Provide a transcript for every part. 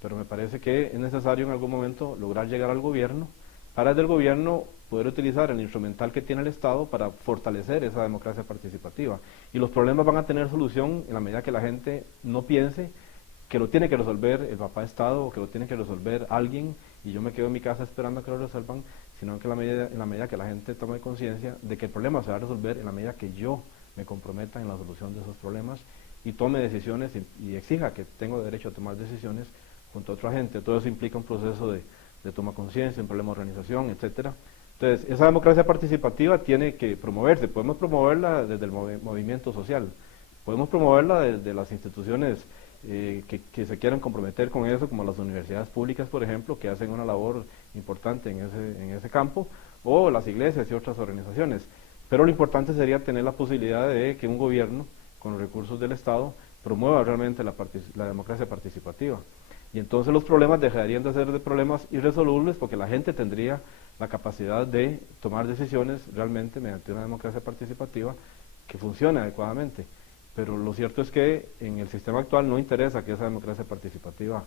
pero me parece que es necesario en algún momento lograr llegar al gobierno, para desde el gobierno poder utilizar el instrumental que tiene el Estado para fortalecer esa democracia participativa. Y los problemas van a tener solución en la medida que la gente no piense que lo tiene que resolver el papá Estado o que lo tiene que resolver alguien y yo me quedo en mi casa esperando a que lo resuelvan, sino que en la medida que la gente tome conciencia de que el problema se va a resolver en la medida que yo me comprometa en la solución de esos problemas y tome decisiones y exija que tengo derecho a tomar decisiones junto a otra gente. Todo eso implica un proceso de toma de conciencia, un problema de organización, etcétera. Entonces, esa democracia participativa tiene que promoverse. Podemos promoverla desde el movimiento social, podemos promoverla desde las instituciones que se quieran comprometer con eso, como las universidades públicas, por ejemplo, que hacen una labor importante en ese campo, o las iglesias y otras organizaciones. Pero lo importante sería tener la posibilidad de que un gobierno, con los recursos del Estado, promueva realmente la democracia participativa. Y entonces los problemas dejarían de ser de problemas irresolubles porque la gente tendría la capacidad de tomar decisiones realmente mediante una democracia participativa que funcione adecuadamente. Pero lo cierto es que en el sistema actual no interesa que esa democracia participativa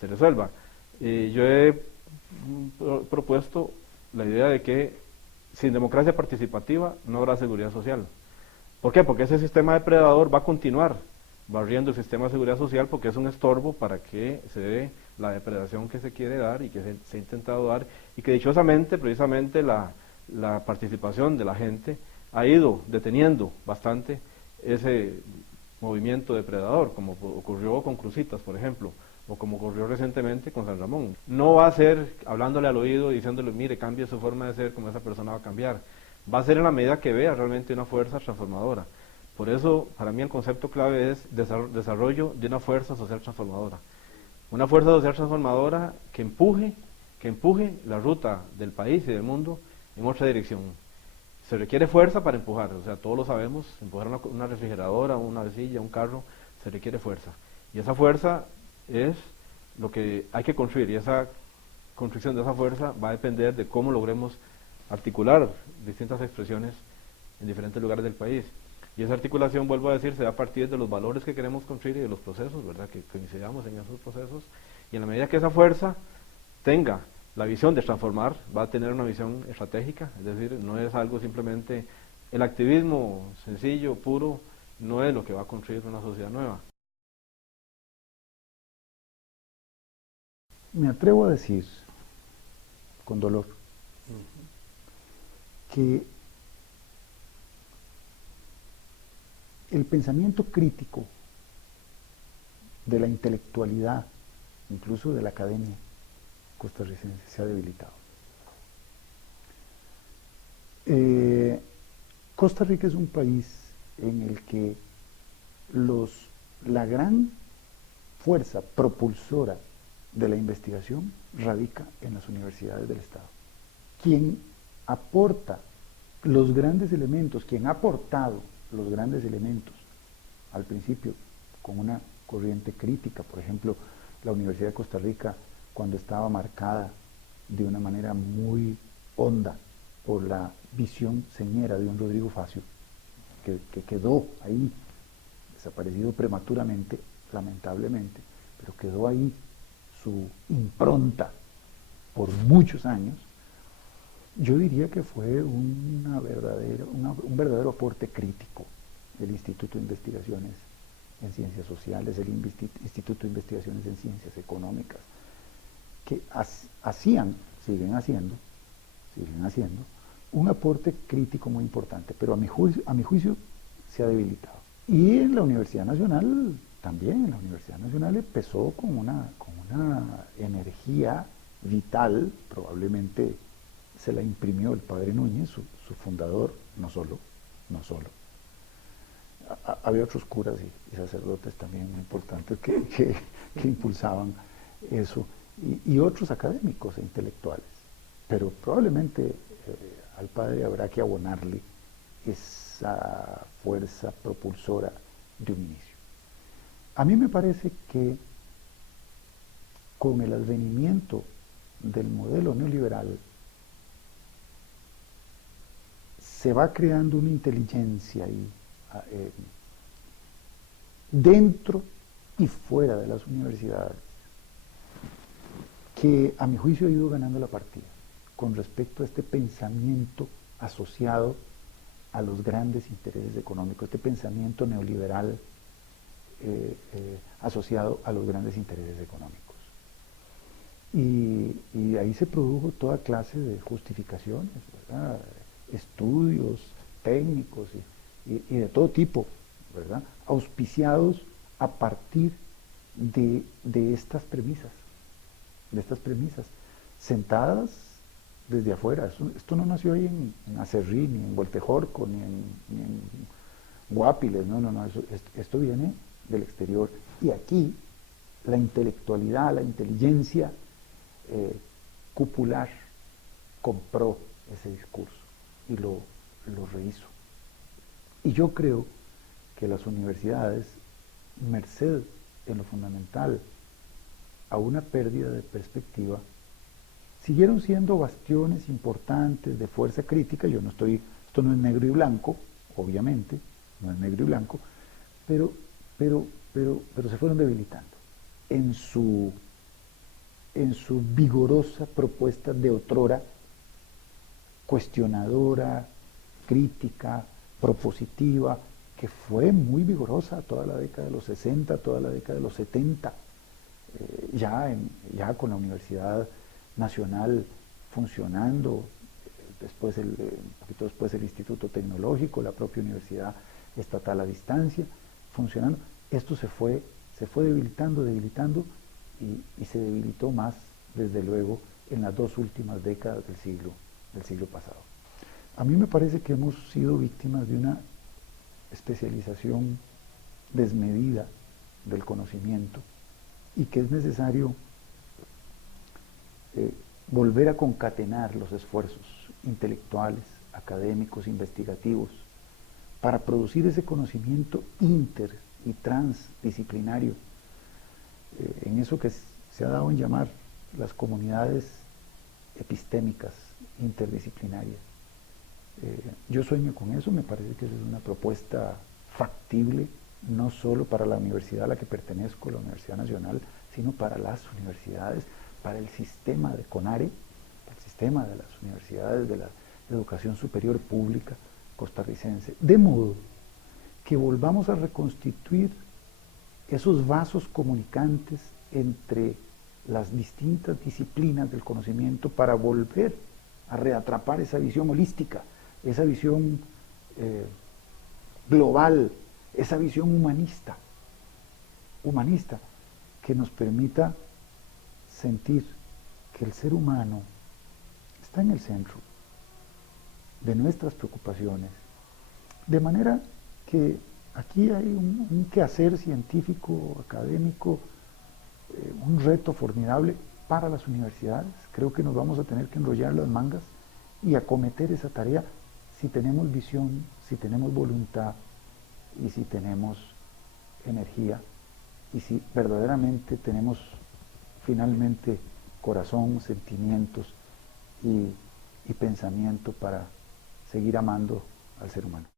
se resuelva. Yo he propuesto la idea de que sin democracia participativa no habrá seguridad social. ¿Por qué? Porque ese sistema depredador va a continuar barriendo el sistema de seguridad social porque es un estorbo para que se dé la depredación que se quiere dar y que se ha intentado dar y que dichosamente, precisamente la participación de la gente ha ido deteniendo bastante ese movimiento depredador, como ocurrió con Cruzitas, por ejemplo, o como ocurrió recientemente con San Ramón. No va a ser hablándole al oído, diciéndole, mire, cambie su forma de ser, como esa persona va a cambiar. Va a ser en la medida que vea realmente una fuerza transformadora. Por eso, para mí el concepto clave es desarrollo de una fuerza social transformadora. Una fuerza social transformadora que empuje la ruta del país y del mundo en otra dirección. Se requiere fuerza para empujar, o sea, todos lo sabemos, empujar una refrigeradora, una silla, un carro, se requiere fuerza. Y esa fuerza es lo que hay que construir, y esa construcción de esa fuerza va a depender de cómo logremos articular distintas expresiones en diferentes lugares del país. Y esa articulación, vuelvo a decir, se da a partir de los valores que queremos construir y de los procesos, ¿verdad? Que coincidamos en esos procesos. Y en la medida que esa fuerza tenga la visión de transformar, va a tener una visión estratégica, es decir, no es algo simplemente, el activismo sencillo, puro, no es lo que va a construir una sociedad nueva. Me atrevo a decir, con dolor, que el pensamiento crítico de la intelectualidad, incluso de la academia costarricense, se ha debilitado. Costa Rica es un país en el que la gran fuerza propulsora de la investigación radica en las universidades del Estado. Quien aporta los grandes elementos, quien ha aportado los grandes elementos al principio con una corriente crítica, por ejemplo, la Universidad de Costa Rica, cuando estaba marcada de una manera muy honda por la visión señera de un Rodrigo Facio, que quedó ahí, desaparecido prematuramente, lamentablemente, pero quedó ahí su impronta por muchos años. Yo diría que fue un verdadero aporte crítico del Instituto de Investigaciones en Ciencias Sociales, el Instituto de Investigaciones en Ciencias Económicas, que siguen haciendo un aporte crítico muy importante, pero a mi juicio se ha debilitado. Y en la Universidad Nacional también, la Universidad Nacional empezó con una energía vital, probablemente se la imprimió el padre Núñez, su fundador, no solo. Había otros curas y sacerdotes también muy importantes que impulsaban eso, y otros académicos e intelectuales. Pero probablemente al padre habrá que abonarle esa fuerza propulsora de un inicio. A mí me parece que con el advenimiento del modelo neoliberal se va creando una inteligencia ahí, dentro y fuera de las universidades, que a mi juicio ha ido ganando la partida con respecto a este pensamiento asociado a los grandes intereses económicos, este pensamiento neoliberal asociado a los grandes intereses económicos. Y ahí se produjo toda clase de justificaciones, ¿verdad? Estudios técnicos y de todo tipo, ¿verdad? Auspiciados a partir de estas premisas, sentadas desde afuera. Esto no nació ahí en Acerrí, ni en Voltejorco, ni en Guapiles, no, esto viene del exterior. Y aquí la intelectualidad, la inteligencia cupular compró ese discurso y lo rehizo. Y yo creo que las universidades, merced en lo fundamental a una pérdida de perspectiva, siguieron siendo bastiones importantes de fuerza crítica. Esto no es negro y blanco, obviamente, no es negro y blanco, pero se fueron debilitando en su vigorosa propuesta de otrora, cuestionadora, crítica, propositiva, que fue muy vigorosa toda la década de los 60, toda la década de los 70, ya con la Universidad Nacional funcionando, un poquito después el Instituto Tecnológico, la propia Universidad Estatal a Distancia, funcionando. Esto se fue debilitando y se debilitó más, desde luego, en las dos últimas décadas del siglo pasado. A mí me parece que hemos sido víctimas de una especialización desmedida del conocimiento y que es necesario volver a concatenar los esfuerzos intelectuales, académicos, investigativos, para producir ese conocimiento inter y transdisciplinario, en eso que se ha dado en llamar las comunidades epistémicas interdisciplinarias. Yo sueño con eso, me parece que eso es una propuesta factible, no solo para la universidad a la que pertenezco, la Universidad Nacional, sino para las universidades, para el sistema de CONARE, el sistema de las universidades de la educación superior pública costarricense, de modo que volvamos a reconstituir esos vasos comunicantes entre las distintas disciplinas del conocimiento para volver a reatrapar esa visión holística, esa visión global, esa visión humanista, que nos permita sentir que el ser humano está en el centro de nuestras preocupaciones, de manera que aquí hay un quehacer científico, académico, un reto formidable para las universidades. Creo que nos vamos a tener que enrollar las mangas y acometer esa tarea si tenemos visión, si tenemos voluntad y si tenemos energía y si verdaderamente tenemos finalmente corazón, sentimientos y pensamiento para seguir amando al ser humano.